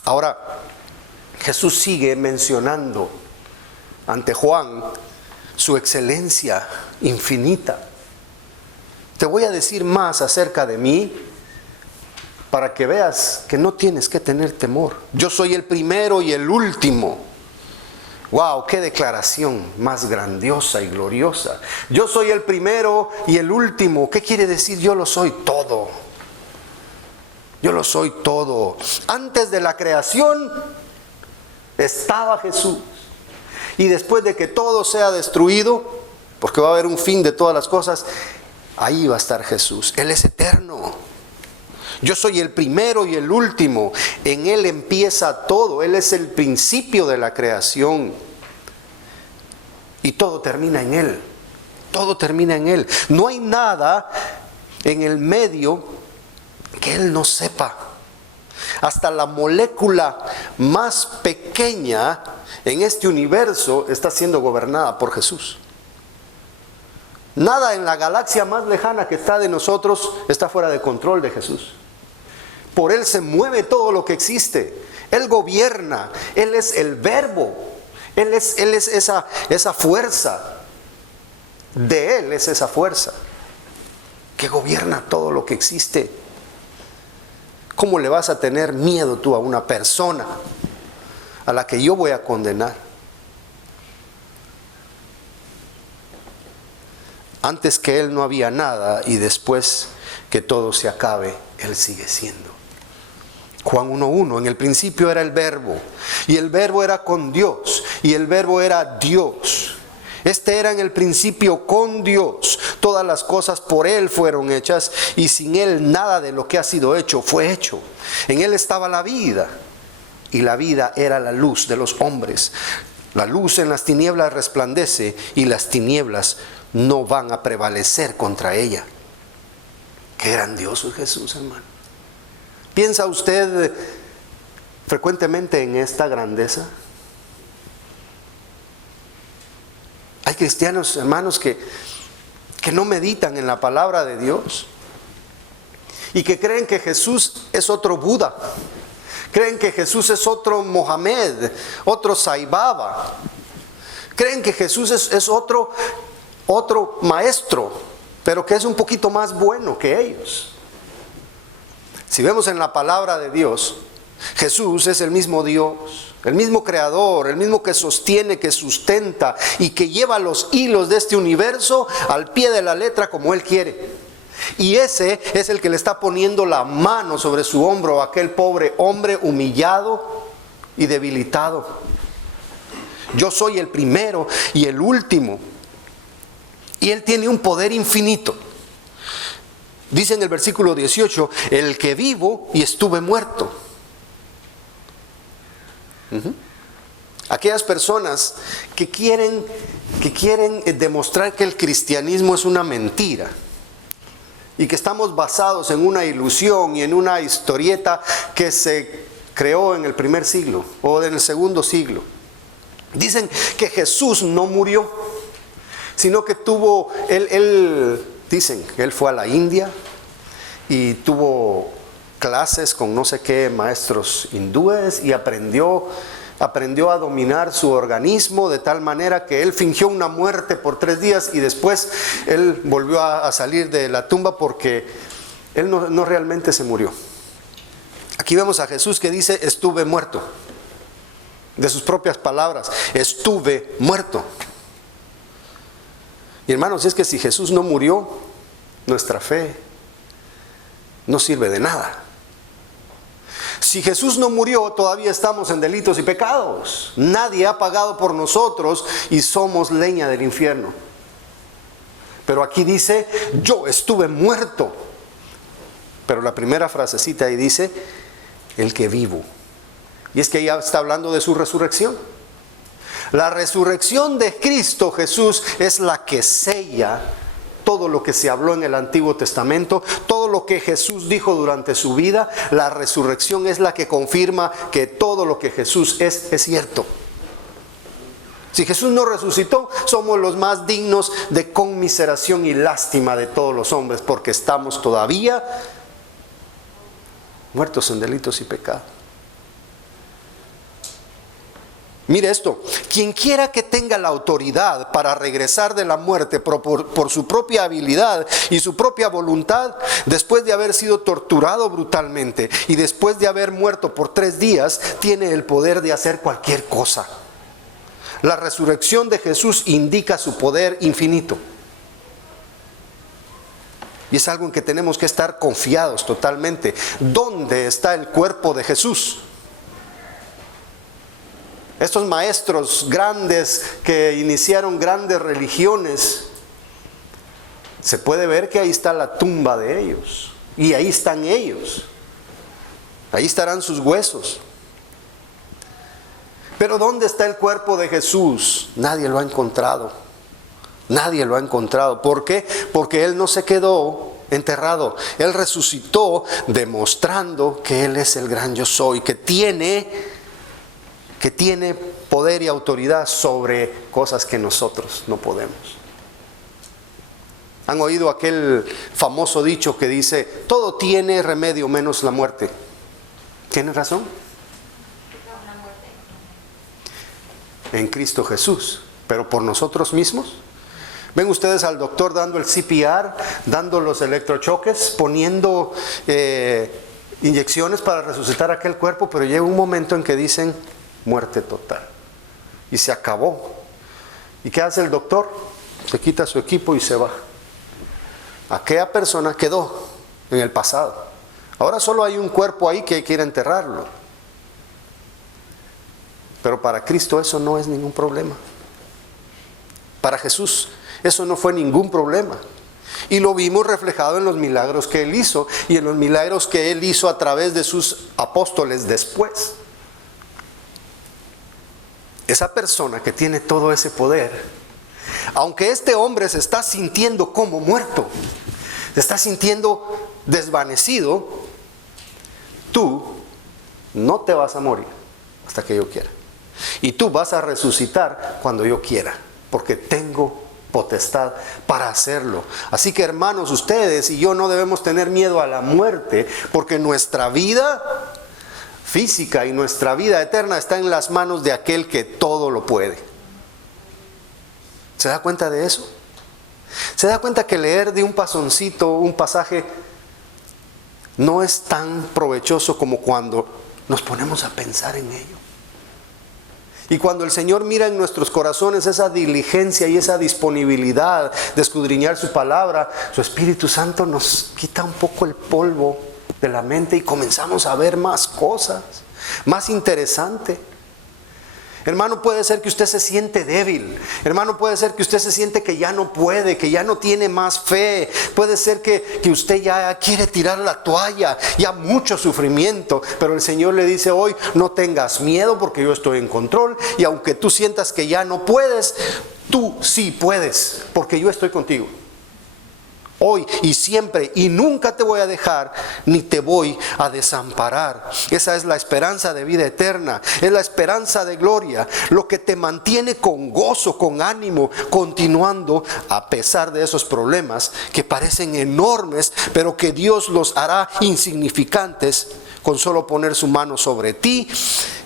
Ahora, Jesús sigue mencionando ante Juan su excelencia infinita. Te voy a decir más acerca de mí para que veas que no tienes que tener temor. Yo soy el primero y el último. ¡Wow! ¡Qué declaración más grandiosa y gloriosa! Yo soy el primero y el último. ¿Qué quiere decir? Yo lo soy todo. Yo lo soy todo. Antes de la creación estaba Jesús. Y después de que todo sea destruido, porque va a haber un fin de todas las cosas, ahí va a estar Jesús. Él es eterno. Yo soy el primero y el último. En Él empieza todo. Él es el principio de la creación. Y todo termina en Él. Todo termina en Él. No hay nada en el medio que Él no sepa. Hasta la molécula más pequeña en este universo está siendo gobernada por Jesús. Nada en la galaxia más lejana que está de nosotros está fuera de control de Jesús. Por Él se mueve todo lo que existe. Él gobierna. Él es el verbo. Él es esa fuerza. De Él es esa fuerza que gobierna todo lo que existe. ¿Cómo le vas a tener miedo tú a una persona a la que yo voy a condenar? Antes que Él no había nada y después que todo se acabe, Él sigue siendo. Juan 1:1, en el principio era el verbo y el verbo era con Dios y el verbo era Dios. Este era en el principio con Dios. Todas las cosas por Él fueron hechas y sin Él nada de lo que ha sido hecho fue hecho. En Él estaba la vida y la vida era la luz de los hombres. La luz en las tinieblas resplandece y las tinieblas no van a prevalecer contra ella. Qué grandioso es Jesús, hermano. ¿Piensa usted frecuentemente en esta grandeza? Hay cristianos, hermanos, que no meditan en la palabra de Dios y que creen que Jesús es otro Buda. Creen que Jesús es otro Mohamed, otro Sai Baba. Creen que Jesús es otro maestro, pero que es un poquito más bueno que ellos. Si vemos en la palabra de Dios, Jesús es el mismo Dios, el mismo creador, el mismo que sostiene, que sustenta y que lleva los hilos de este universo al pie de la letra como Él quiere. Y ese es el que le está poniendo la mano sobre su hombro a aquel pobre hombre humillado y debilitado. Yo soy el primero y el último. Y Él tiene un poder infinito. Dice en el versículo 18, el que vivo y estuve muerto. Aquellas personas que quieren demostrar que el cristianismo es una mentira y que estamos basados en una ilusión y en una historieta que se creó en el primer siglo o en el segundo siglo. Dicen que Jesús no murió, sino que dicen que Él fue a la India y tuvo clases con no sé qué maestros hindúes y aprendió a dominar su organismo de tal manera que Él fingió una muerte por 3 días y después Él volvió a salir de la tumba porque Él no realmente se murió. Aquí vemos a Jesús que dice, estuve muerto. De sus propias palabras, estuve muerto. Y hermanos, es que si Jesús no murió, nuestra fe no sirve de nada. Si Jesús no murió, todavía estamos en delitos y pecados. Nadie ha pagado por nosotros y somos leña del infierno. Pero aquí dice, yo estuve muerto. Pero la primera frasecita ahí dice, el que vivo. Y es que ya está hablando de su resurrección. La resurrección de Cristo Jesús es la que sella todo lo que se habló en el Antiguo Testamento, todo lo que Jesús dijo durante su vida, la resurrección es la que confirma que todo lo que Jesús es cierto. Si Jesús no resucitó, somos los más dignos de conmiseración y lástima de todos los hombres, porque estamos todavía muertos en delitos y pecados. Mire esto, quien quiera que tenga la autoridad para regresar de la muerte por su propia habilidad y su propia voluntad, después de haber sido torturado brutalmente y después de haber muerto por 3 días, tiene el poder de hacer cualquier cosa. La resurrección de Jesús indica su poder infinito. Y es algo en que tenemos que estar confiados totalmente. ¿Dónde está el cuerpo de Jesús? Estos maestros grandes que iniciaron grandes religiones, se puede ver que ahí está la tumba de ellos. Y ahí están ellos. Ahí estarán sus huesos. Pero ¿dónde está el cuerpo de Jesús? Nadie lo ha encontrado. Nadie lo ha encontrado. ¿Por qué? Porque Él no se quedó enterrado. Él resucitó demostrando que Él es el gran yo soy, que tiene poder y autoridad sobre cosas que nosotros no podemos. ¿Han oído aquel famoso dicho que dice, todo tiene remedio menos la muerte? ¿Tiene razón? En Cristo Jesús, pero por nosotros mismos. Ven ustedes al doctor dando el CPR, dando los electrochoques, poniendo inyecciones para resucitar aquel cuerpo, pero llega un momento en que dicen muerte total y se acabó. ¿Y qué hace el doctor? Se quita su equipo y se va. Aquella persona quedó en el pasado. Ahora solo hay un cuerpo ahí que hay que ir a enterrarlo. Pero para Cristo eso no es ningún problema. Para Jesús eso no fue ningún problema. Y lo vimos reflejado en los milagros que Él hizo y en los milagros que Él hizo a través de sus apóstoles después. Esa persona que tiene todo ese poder, aunque este hombre se está sintiendo como muerto, se está sintiendo desvanecido, tú no te vas a morir hasta que yo quiera. Y tú vas a resucitar cuando yo quiera, porque tengo potestad para hacerlo. Así que hermanos, ustedes y yo no debemos tener miedo a la muerte, porque nuestra vida física y nuestra vida eterna está en las manos de aquel que todo lo puede. ¿Se da cuenta de eso? ¿Se da cuenta que leer de un pasoncito, un pasaje, no es tan provechoso como cuando nos ponemos a pensar en ello? Y cuando el Señor mira en nuestros corazones esa diligencia y esa disponibilidad de escudriñar su palabra, su Espíritu Santo nos quita un poco el polvo de la mente y comenzamos a ver más cosas, más interesante. Hermano, puede ser que usted se siente débil. Hermano, puede ser que usted se siente que ya no puede, que ya no tiene más fe. Puede ser que usted ya quiere tirar la toalla, ya mucho sufrimiento. Pero el Señor le dice hoy, no tengas miedo porque yo estoy en control. Y aunque tú sientas que ya no puedes, tú sí puedes porque yo estoy contigo. Hoy y siempre, y nunca te voy a dejar ni te voy a desamparar. Esa es la esperanza de vida eterna, es la esperanza de gloria, lo que te mantiene con gozo, con ánimo, continuando a pesar de esos problemas que parecen enormes, pero que Dios los hará insignificantes con solo poner su mano sobre ti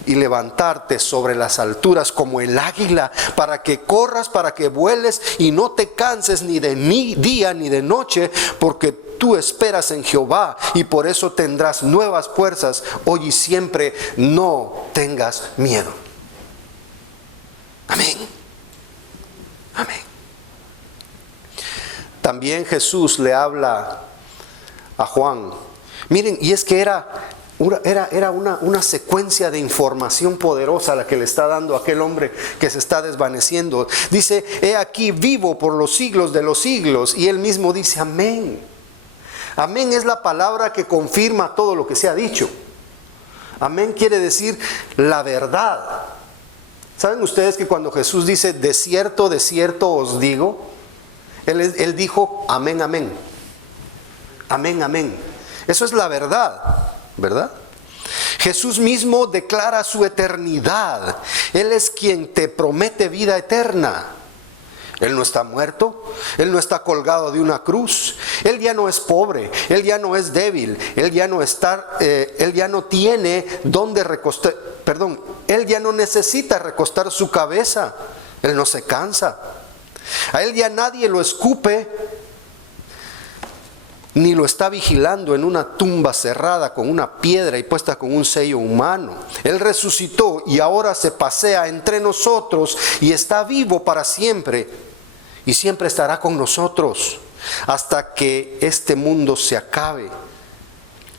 y levantarte sobre las alturas como el águila, para que corras, para que vueles y no te canses ni de día ni de noche, porque tú esperas en Jehová y por eso tendrás nuevas fuerzas hoy y siempre. No tengas miedo. Amén. Amén. También Jesús le habla a Juan. Miren, y es que era una secuencia de información poderosa la que le está dando a aquel hombre que se está desvaneciendo. Dice, he aquí vivo por los siglos de los siglos. Y él mismo dice, amén. Amén es la palabra que confirma todo lo que se ha dicho. Amén quiere decir la verdad. ¿Saben ustedes que cuando Jesús dice, de cierto os digo? Él dijo, amén, amén. Amén, amén. Eso es la verdad, ¿verdad? Jesús mismo declara su eternidad. Él es quien te promete vida eterna. Él no está muerto, Él no está colgado de una cruz, Él ya no es pobre, Él ya no es débil, Él ya no tiene dónde recostar, Él ya no necesita recostar su cabeza, Él no se cansa. A Él ya nadie lo escupe, ni lo está vigilando en una tumba cerrada con una piedra y puesta con un sello humano. Él resucitó y ahora se pasea entre nosotros y está vivo para siempre. Y siempre estará con nosotros hasta que este mundo se acabe.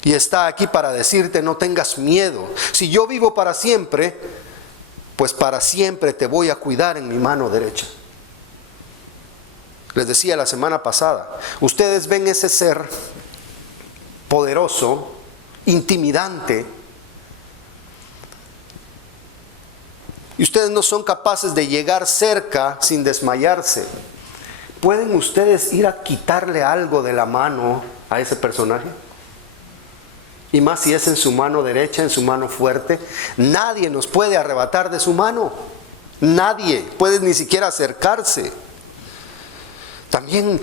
Y está aquí para decirte, no tengas miedo. Si yo vivo para siempre, pues para siempre te voy a cuidar en mi mano derecha. Les decía la semana pasada, ustedes ven ese ser poderoso, intimidante, y ustedes no son capaces de llegar cerca sin desmayarse. ¿Pueden ustedes ir a quitarle algo de la mano a ese personaje? Y más si es en su mano derecha, en su mano fuerte. Nadie nos puede arrebatar de su mano. Nadie puede ni siquiera acercarse. También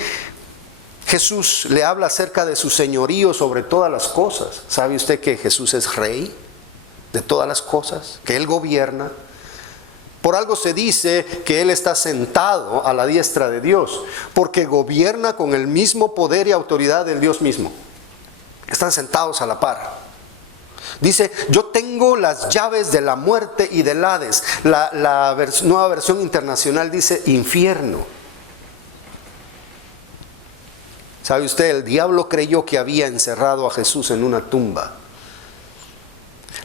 Jesús le habla acerca de su señorío sobre todas las cosas. ¿Sabe usted que Jesús es rey de todas las cosas? Que Él gobierna. Por algo se dice que Él está sentado a la diestra de Dios, porque gobierna con el mismo poder y autoridad del Dios mismo. Están sentados a la par. Dice, yo tengo las llaves de la muerte y del Hades. La nueva versión internacional dice infierno. ¿Sabe usted? El diablo creyó que había encerrado a Jesús en una tumba.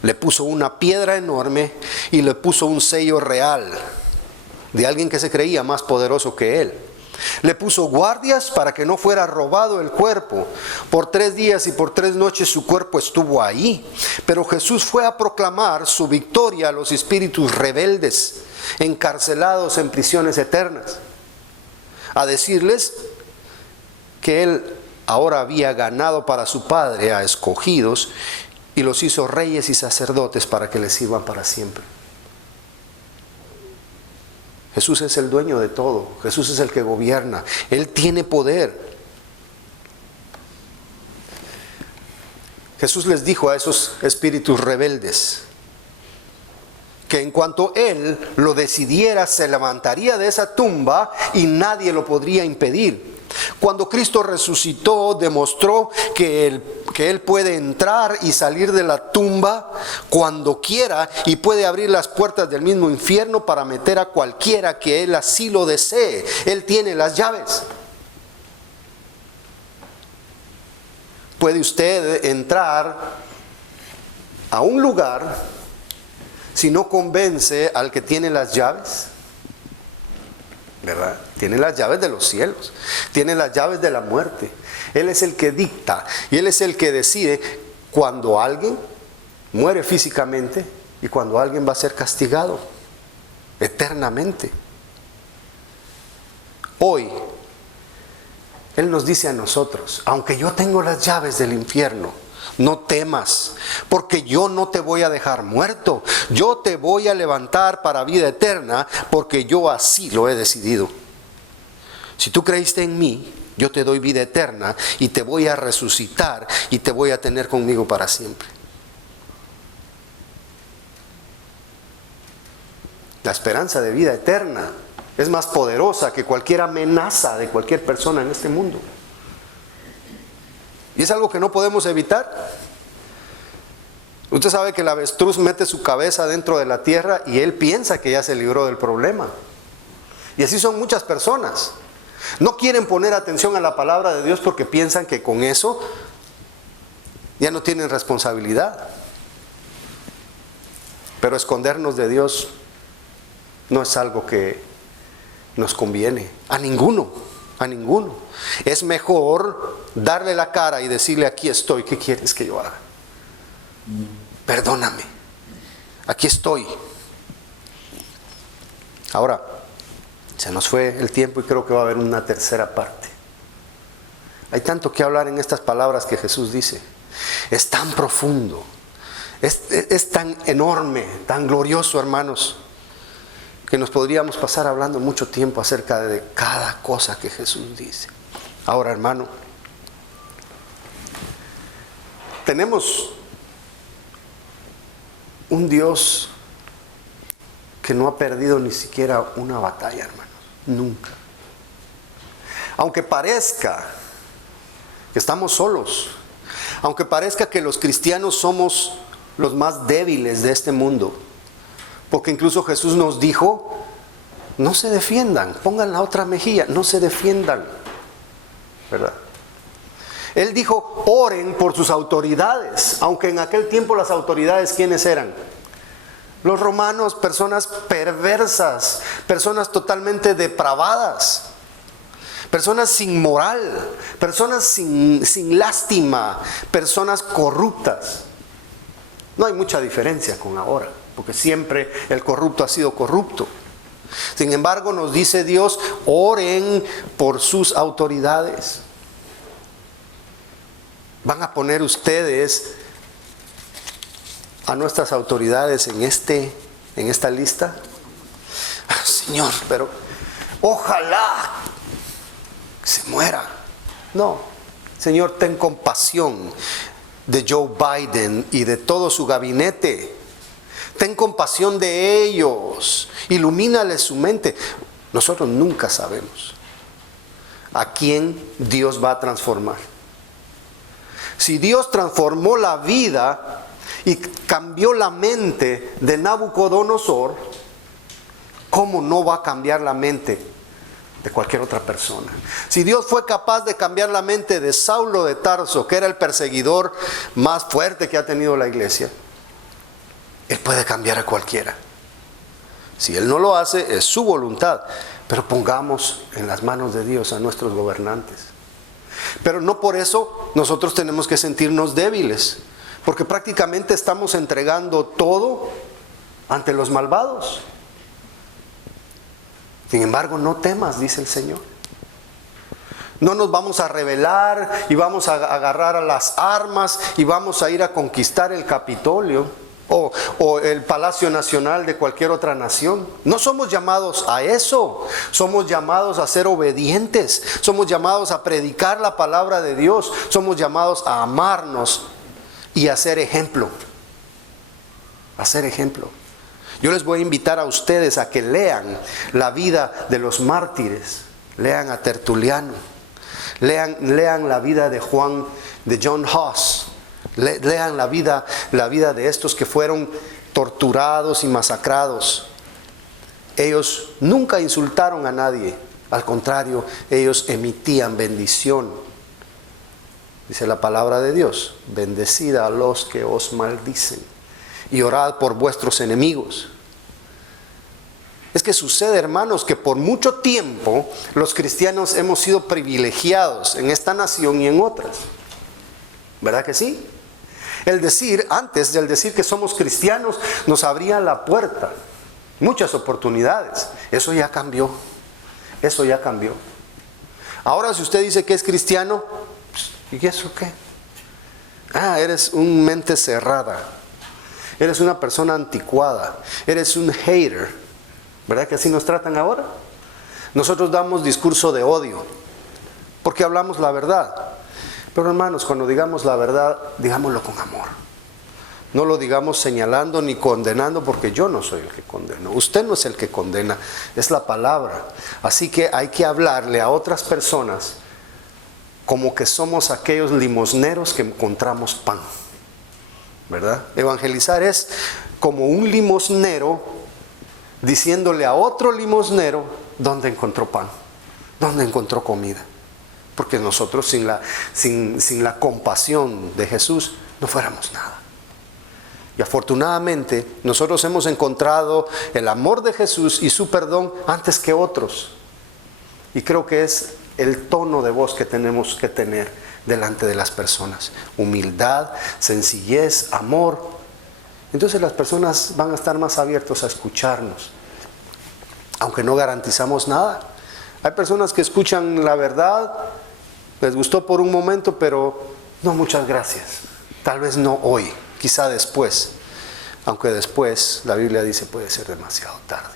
Le puso una piedra enorme y le puso un sello real de alguien que se creía más poderoso que él. Le puso guardias para que no fuera robado el cuerpo. Por 3 días y por 3 noches su cuerpo estuvo ahí. Pero Jesús fue a proclamar su victoria a los espíritus rebeldes, encarcelados en prisiones eternas. A decirles que Él ahora había ganado para su Padre a escogidos y los hizo reyes y sacerdotes para que les sirvan para siempre. Jesús es el dueño de todo. Jesús es el que gobierna. Él tiene poder. Jesús les dijo a esos espíritus rebeldes que en cuanto Él lo decidiera, se levantaría de esa tumba y nadie lo podría impedir. Cuando Cristo resucitó, demostró que Él puede entrar y salir de la tumba cuando quiera y puede abrir las puertas del mismo infierno para meter a cualquiera que Él así lo desee. Él tiene las llaves. ¿Puede usted entrar a un lugar si no convence al que tiene las llaves? ¿Verdad? Tiene las llaves de los cielos, tiene las llaves de la muerte. Él es el que dicta y Él es el que decide cuando alguien muere físicamente y cuando alguien va a ser castigado eternamente. Hoy Él nos dice a nosotros, aunque yo tengo las llaves del infierno, no temas, porque yo no te voy a dejar muerto. Yo te voy a levantar para vida eterna, porque yo así lo he decidido. Si tú creíste en mí, yo te doy vida eterna y te voy a resucitar y te voy a tener conmigo para siempre. La esperanza de vida eterna es más poderosa que cualquier amenaza de cualquier persona en este mundo. Y es algo que no podemos evitar. Usted sabe que el avestruz mete su cabeza dentro de la tierra y él piensa que ya se libró del problema. Y así son muchas personas. No quieren poner atención a la palabra de Dios porque piensan que con eso ya no tienen responsabilidad. Pero escondernos de Dios no es algo que nos conviene a ninguno. A ninguno. Es mejor darle la cara y decirle, aquí estoy, ¿qué quieres que yo haga? Se nos fue el tiempo y creo que va a haber una tercera parte. Hay tanto que hablar en estas palabras que Jesús dice. Es tan profundo, es tan enorme, tan glorioso, hermanos, que nos podríamos pasar hablando mucho tiempo acerca de cada cosa que Jesús dice. Ahora, hermano, tenemos un Dios que no ha perdido ni siquiera una batalla, hermanos, nunca. Aunque parezca que estamos solos, aunque parezca que los cristianos somos los más débiles de este mundo, porque incluso Jesús nos dijo, no se defiendan, pongan la otra mejilla, no se defiendan, ¿verdad? Él dijo, oren por sus autoridades, aunque en aquel tiempo las autoridades, ¿quiénes eran? Los romanos, personas perversas, personas totalmente depravadas, personas sin moral, personas sin lástima, personas corruptas. No hay mucha diferencia con ahora, porque siempre el corrupto ha sido corrupto. Sin embargo, nos dice Dios, oren por sus autoridades. ¿Van a poner ustedes a nuestras autoridades en esta lista? Señor, pero ojalá se muera. No, Señor, ten compasión de Joe Biden y de todo su gabinete. Ten compasión de ellos, ilumínales su mente. Nosotros nunca sabemos a quién Dios va a transformar. Si Dios transformó la vida y cambió la mente de Nabucodonosor, ¿cómo no va a cambiar la mente de cualquier otra persona? Si Dios fue capaz de cambiar la mente de Saulo de Tarso, que era el perseguidor más fuerte que ha tenido la iglesia, Él puede cambiar a cualquiera. Si Él no lo hace, es su voluntad, pero pongamos en las manos de Dios a nuestros gobernantes. Pero no por eso nosotros tenemos que sentirnos débiles, porque prácticamente estamos entregando todo ante los malvados. Sin embargo, no temas, dice el Señor. No nos vamos a rebelar y vamos a agarrar a las armas y vamos a ir a conquistar el Capitolio o el Palacio Nacional de cualquier otra nación. No somos llamados a eso. Somos llamados a ser obedientes. Somos llamados a predicar la palabra de Dios. Somos llamados a amarnos y a ser ejemplo. A ser ejemplo. Yo les voy a invitar a ustedes a que lean la vida de los mártires. Lean a Tertuliano. Lean la vida de John Huss. Lean la vida de estos que fueron torturados y masacrados. Ellos nunca insultaron a nadie. Al contrario, ellos emitían bendición. Dice la palabra de Dios: bendecid a los que os maldicen y orad por vuestros enemigos. Es que sucede, hermanos, que por mucho tiempo los cristianos hemos sido privilegiados en esta nación y en otras. ¿Verdad que sí? Antes del decir que somos cristianos, nos abría la puerta muchas oportunidades. Eso ya cambió. Eso ya cambió. Ahora, si usted dice que es cristiano, ¿y eso qué? Eres un mente cerrada. Eres una persona anticuada. Eres un hater. ¿Verdad que así nos tratan ahora? Nosotros damos discurso de odio porque hablamos la verdad. Pero hermanos, cuando digamos la verdad, digámoslo con amor. No lo digamos señalando ni condenando, porque yo no soy el que condeno. Usted no es el que condena, es la palabra. Así que hay que hablarle a otras personas como que somos aquellos limosneros que encontramos pan. ¿Verdad? Evangelizar es como un limosnero diciéndole a otro limosnero dónde encontró pan, dónde encontró comida. Porque nosotros sin la compasión de Jesús no fuéramos nada. Y afortunadamente nosotros hemos encontrado el amor de Jesús y su perdón antes que otros. Y creo que es el tono de voz que tenemos que tener delante de las personas. Humildad, sencillez, amor. Entonces las personas van a estar más abiertos a escucharnos. aunque no garantizamos nada. Hay personas que escuchan la verdad, les gustó por un momento, pero no, muchas gracias. Tal vez no hoy, quizá después. Aunque después, la Biblia dice, puede ser demasiado tarde.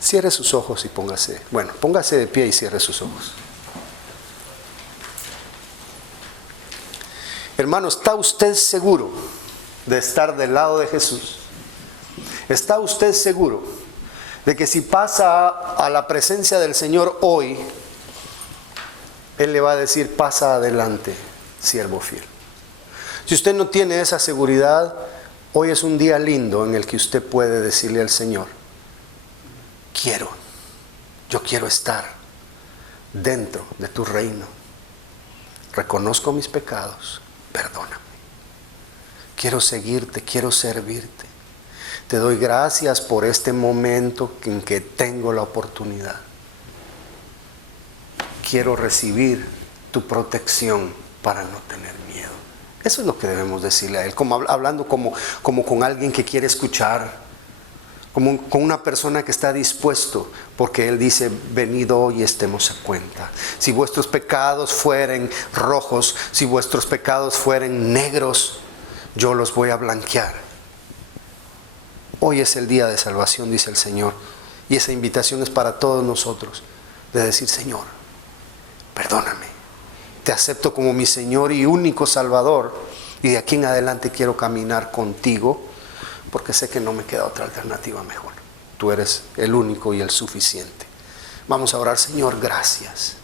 Cierre sus ojos y póngase de pie y cierre sus ojos. Hermano, ¿está usted seguro de estar del lado de Jesús? ¿Está usted seguro de que si pasa a la presencia del Señor hoy, Él le va a decir, pasa adelante, siervo fiel? Si usted no tiene esa seguridad, hoy es un día lindo en el que usted puede decirle al Señor, yo quiero estar dentro de tu reino. Reconozco mis pecados, perdóname. Quiero seguirte, quiero servirte. Te doy gracias por este momento en que tengo la oportunidad. Quiero recibir tu protección para no tener miedo. Eso es lo que debemos decirle a Él, hablando como con alguien que quiere escuchar, como con una persona que está dispuesto, porque Él dice, venid hoy y estemos a cuenta. Si vuestros pecados fueren rojos, si vuestros pecados fueren negros, yo los voy a blanquear. Hoy es el día de salvación, dice el Señor, y esa invitación es para todos nosotros, de decir, Señor, perdóname, te acepto como mi Señor y único Salvador, y de aquí en adelante quiero caminar contigo, porque sé que no me queda otra alternativa mejor. Tú eres el único y el suficiente. Vamos a orar. Señor, gracias.